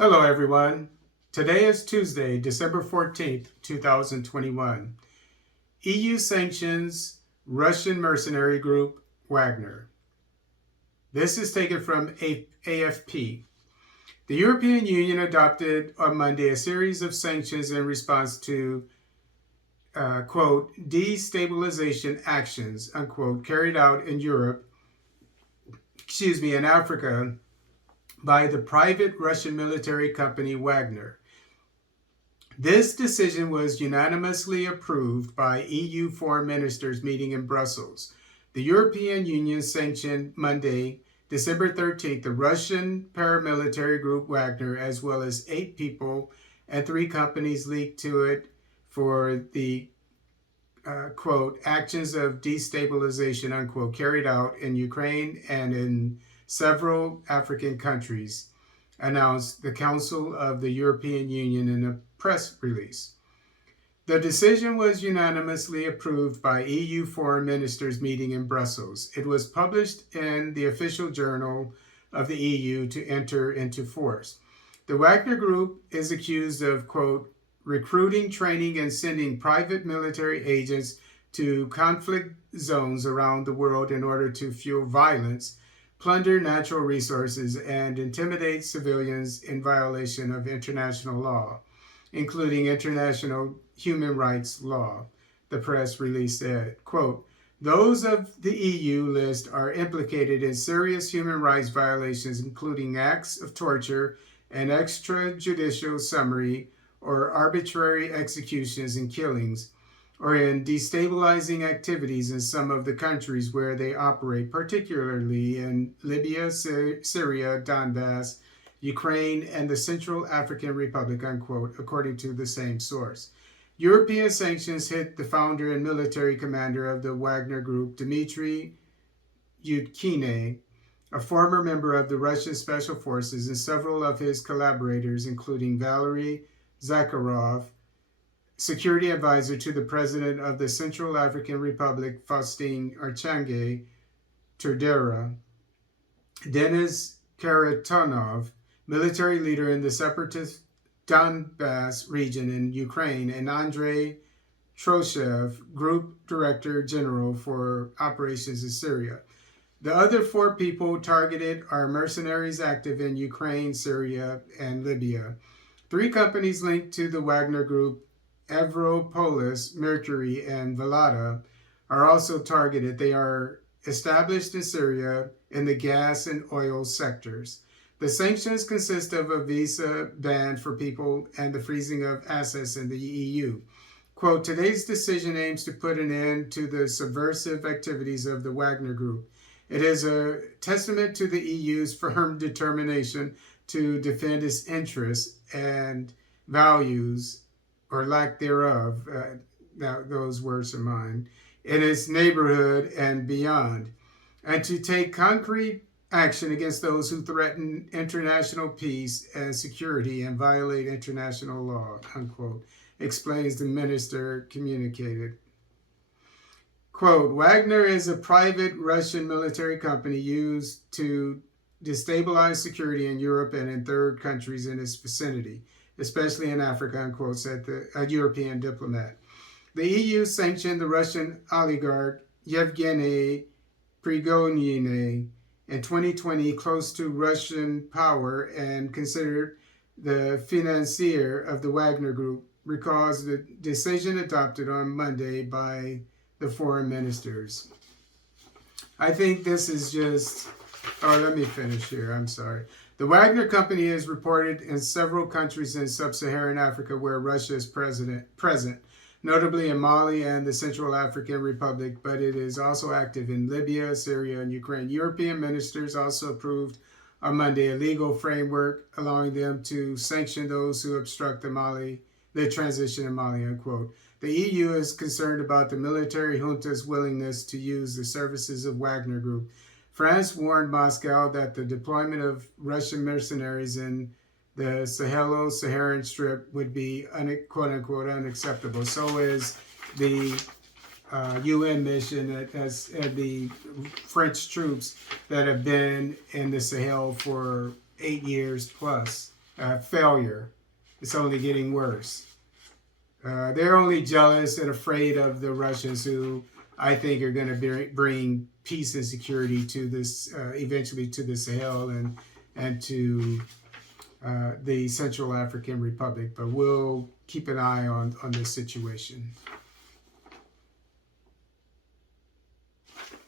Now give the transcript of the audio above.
Hello, everyone. Today is Tuesday, December 14th, 2021. EU sanctions Russian mercenary group Wagner. This is taken from AFP. The European Union adopted on Monday a series of sanctions in response to, quote, destabilization actions, unquote, carried out in in Africa by the private Russian military company Wagner. This decision was unanimously approved by EU foreign ministers meeting in Brussels. The European Union sanctioned Monday, December 13th, the Russian paramilitary group Wagner, as well as 8 people and 3 companies linked to it for the, quote, actions of destabilization, unquote, carried out in Ukraine and in several African countries, announced the Council of the European Union in a press release. The decision was unanimously approved by EU foreign ministers meeting in Brussels. It was published in the official journal of the EU to enter into force. The Wagner Group is accused of, quote, recruiting, training, and sending private military agents to conflict zones around the world in order to fuel violence, plunder natural resources, and intimidate civilians in violation of international law, including international human rights law, the press release said. Quote, those of the EU list are implicated in serious human rights violations, including acts of torture and extrajudicial summary or arbitrary executions and killings, or in destabilizing activities in some of the countries where they operate, particularly in Libya, Syria, Donbass, Ukraine, and the Central African Republic, unquote, according to the same source. European sanctions hit the founder and military commander of the Wagner Group, Dmitry Yudkine, a former member of the Russian Special Forces, and several of his collaborators, including Valery Zakharov, security advisor to the president of the Central African Republic, Faustin Archange Turdera, Denis Karatonov, military leader in the separatist Donbass region in Ukraine, and Andrei Troshev, Group Director General for Operations in Syria. The other 4 people targeted are mercenaries active in Ukraine, Syria, and Libya. 3 companies linked to the Wagner Group, Avropolis, Mercury, and Velada, are also targeted. They are established in Syria in the gas and oil sectors. The sanctions consist of a visa ban for people and the freezing of assets in the EU. Quote, today's decision aims to put an end to the subversive activities of the Wagner Group. It is a testament to the EU's firm determination to defend its interests and values, or lack thereof, those words are mine, in its neighborhood and beyond, and to take concrete action against those who threaten international peace and security and violate international law, unquote, explains the minister communicated. Quote, Wagner is a private Russian military company used to destabilize security in Europe and in third countries in its vicinity, especially in Africa, unquote, said a European diplomat. The EU sanctioned the Russian oligarch Yevgeny Prigozhin in 2020, close to Russian power and considered the financier of the Wagner Group, recalls the decision adopted on Monday by the foreign ministers. I think this is just, let me finish here, I'm sorry. The Wagner Company is reported in several countries in sub-Saharan Africa where Russia is present, notably in Mali and the Central African Republic, but it is also active in Libya, Syria, and Ukraine. European ministers also approved on Monday a legal framework allowing them to sanction those who obstruct the transition in Mali, unquote. The EU is concerned about the military junta's willingness to use the services of Wagner Group. France warned Moscow that the deployment of Russian mercenaries in the Sahelo-Saharan Strip would be, quote-unquote, unacceptable. So is the UN mission and the French troops that have been in the Sahel for 8 years plus. failure. It's only getting worse. They're only jealous and afraid of the Russians, who I think are going to bring peace and security to this, eventually to the Sahel and to the Central African Republic. But we'll keep an eye on this situation.